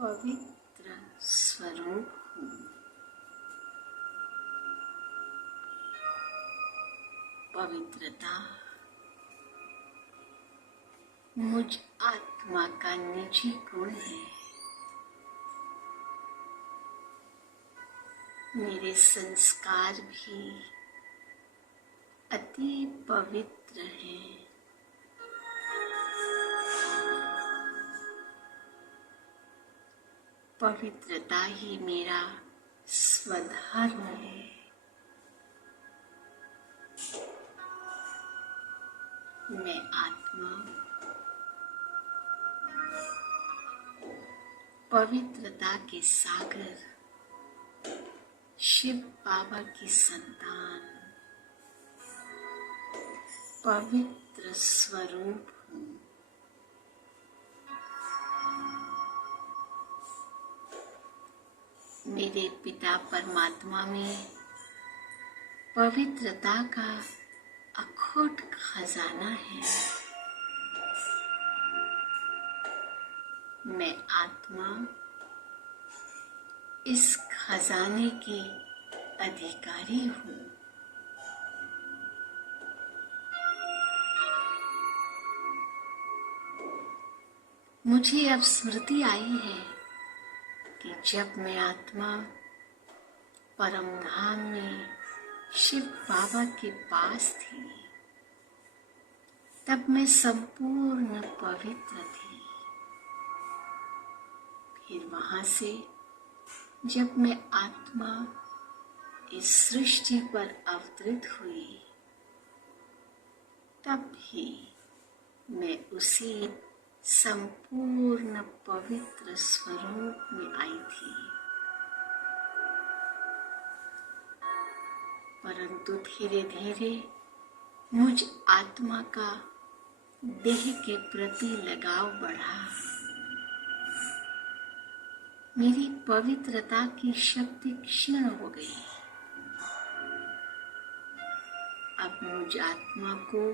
पवित्र स्वरूप हूँ। पवित्रता मुझ आत्मा का निजी गुण है। मेरे संस्कार भी अति पवित्र हैं। पवित्रता ही मेरा स्वधर्म है। मैं आत्मा पवित्रता के सागर शिव बाबा की संतान पवित्र स्वरूप हूँ। मेरे पिता परमात्मा में पवित्रता का अखोट खजाना है। मैं आत्मा इस खजाने की अधिकारी हूँ। मुझे अब स्मृति आई है कि जब मैं आत्मा परम धाम में शिव बाबा के पास थी, तब मैं संपूर्ण पवित्र थी। फिर वहां से जब मैं आत्मा इस सृष्टि पर अवतरित हुई, तब भी मैं उसी संपूर्ण पवित्र स्वरूप में आई थी। परंतु धीरे धीरे मुझ आत्मा का देह के प्रति लगाव बढ़ा। मेरी पवित्रता की शक्ति क्षीण हो गई। अब मुझ आत्मा को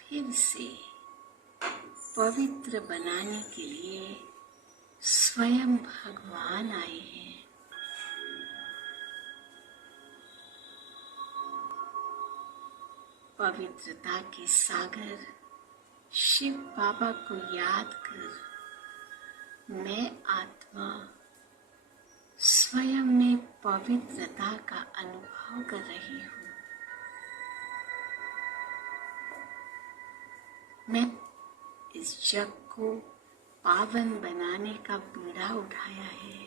फिर से पवित्र बनाने के लिए स्वयं भगवान आए हैं। पवित्रता के सागर शिव बाबा को याद कर मैं आत्मा स्वयं में पवित्रता का अनुभव कर रही हूँ। मैं इस जग को पावन बनाने का बीड़ा उठाया है।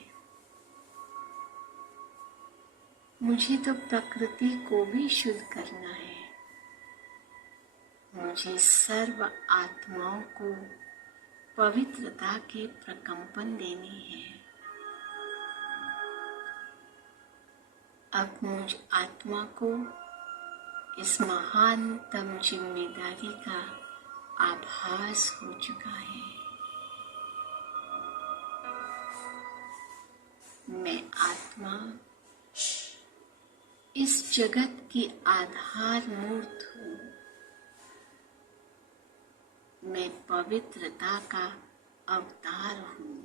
मुझे तो प्रकृति को भी शुद्ध करना है। मुझे सर्व आत्माओं को पवित्रता के प्रकंपन देने हैं। अब मुझ आत्मा को इस महानतम जिम्मेदारी का आभास हो चुका है। मैं आत्मा इस जगत की आधार मूर्त हूँ। मैं पवित्रता का अवतार हूँ।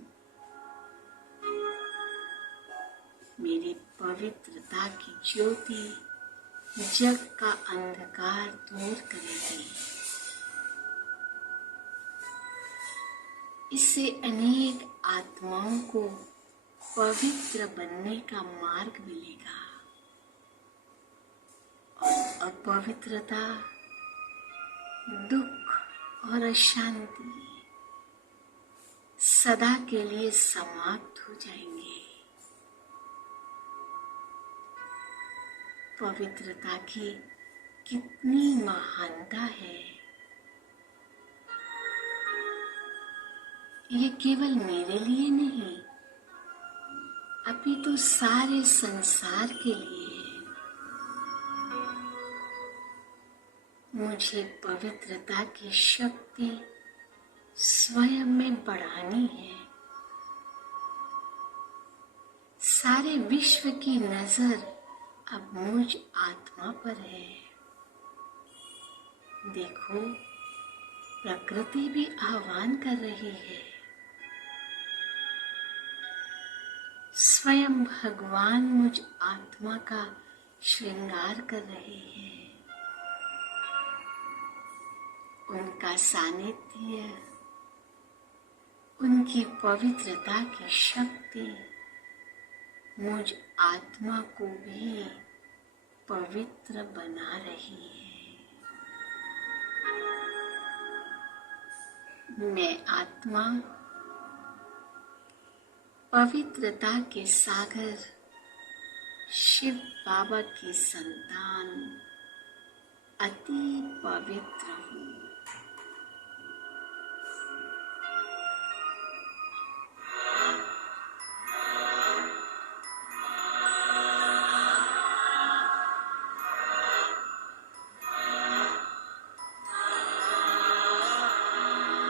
मेरी पवित्रता की ज्योति जग का अंधकार दूर करेगी। इससे अनेक आत्माओं को पवित्र बनने का मार्ग मिलेगा और अपवित्रता, दुख और अशांति सदा के लिए समाप्त हो जाएंगे। पवित्रता की कितनी महानता है। ये केवल मेरे लिए नहीं, अपितु सारे संसार के लिए है। मुझे पवित्रता की शक्ति स्वयं में बढ़ानी है। सारे विश्व की नजर अब मुझ आत्मा पर है। देखो, प्रकृति भी आह्वान कर रही है। स्वयं भगवान मुझ आत्मा का श्रृंगार कर रहे हैं। उनका सानिध्य, उनकी पवित्रता की शक्ति मुझ आत्मा को भी पवित्र बना रही है। मैं आत्मा पवित्रता के सागर शिव बाबा की संतान अति पवित्र हूँ।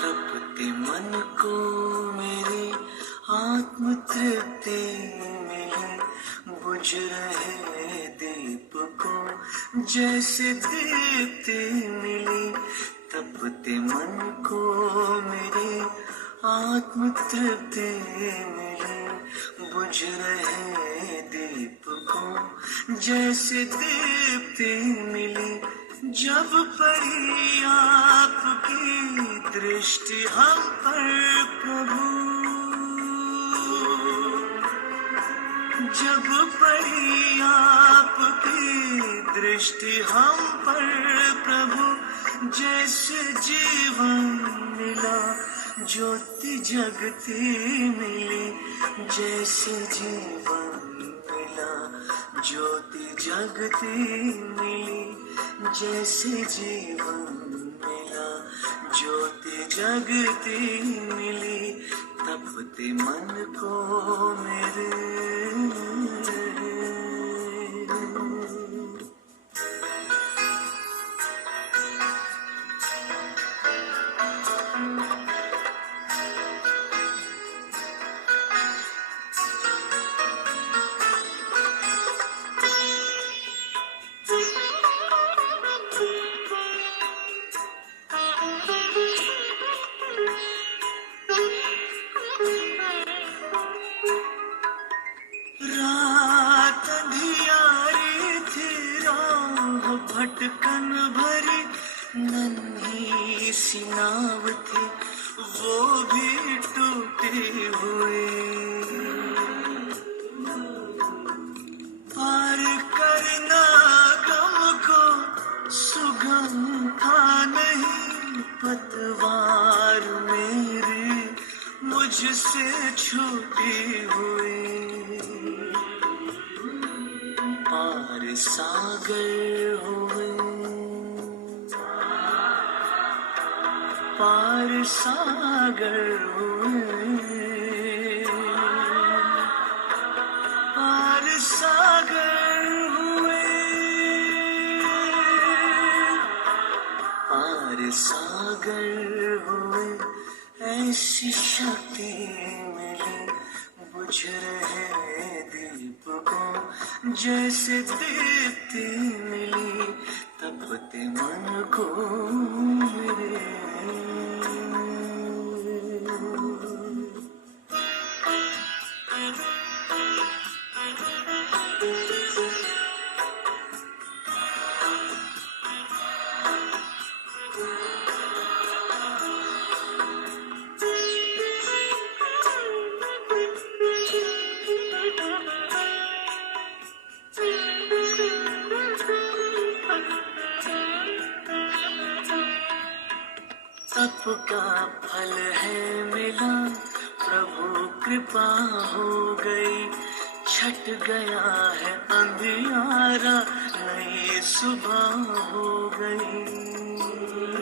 तपते मन को मेरी आत्म तृप्ति मिले, बुझ रहे दीप को जैसे दीप्ति मिली। तपते मन को मेरी आत्म तृप्ति मिले, बुझ रहे दीप को जैसे दीप्ति मिली। जब पड़ी आपकी दृष्टि हम पर प्रभु, जब पड़ी आपकी दृष्टि हम पर प्रभु, जैसे जीवन मिला ज्योति जगती मिली। जैसे जीवन मिला ज्योति जगती मिली, जैसे जीवन मिला ज्योति जगती मिली। तपते मन को मेरे भटकन भरी नन्ही सी नाव थी, वो भी टूटी हुई। पार करना गम को सुगम था नहीं, पतवार मेरी मुझसे छूटी हुई। पार सागर हुए, पार सागर हुए, पार सागर हुए, पार सागर हुए। ऐसी शक्ति मिली, बुझ रहे दीप को जैसे दीप्ति मिली। तपते मन को मेरे तप का फल है मिला, प्रभु कृपा हो गई। छट गया है अंधियारा, नई सुबह हो गई।